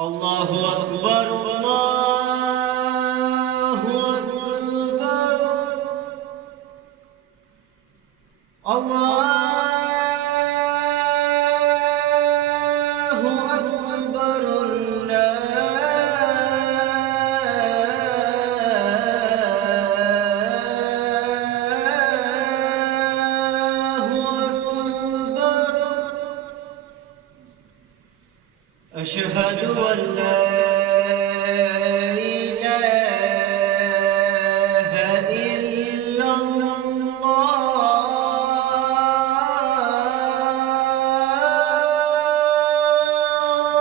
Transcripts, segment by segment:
الله أكبر الله أكبر الله أكبر الله أكبر أشهد أن لا إله إلا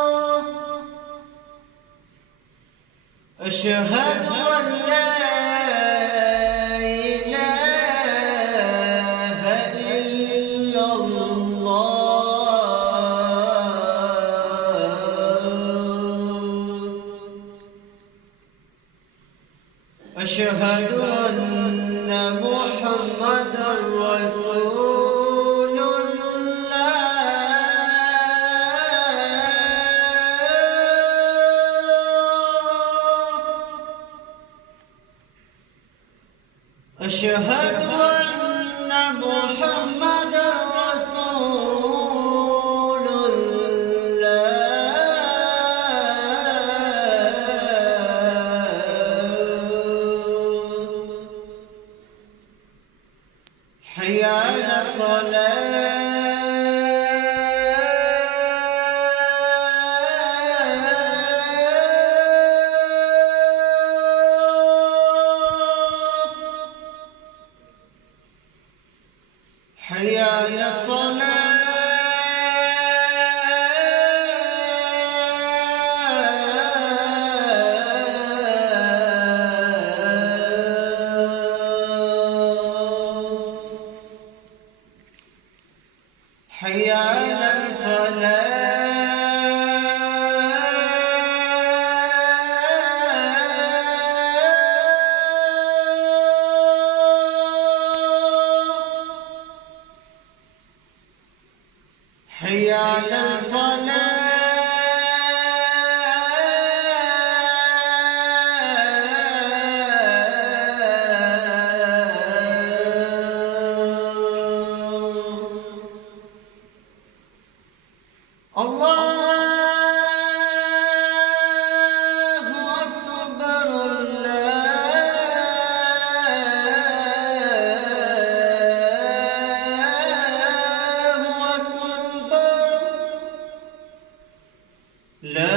الله أشهد أن لا إله إلا الله أشهد أن محمدًا رسول الله أشهد أن محمدًا رسول الله حي على الصلاة حي على الصلاة حي على الفلاح حي على الفلاح الله أكبر الله أكبر لا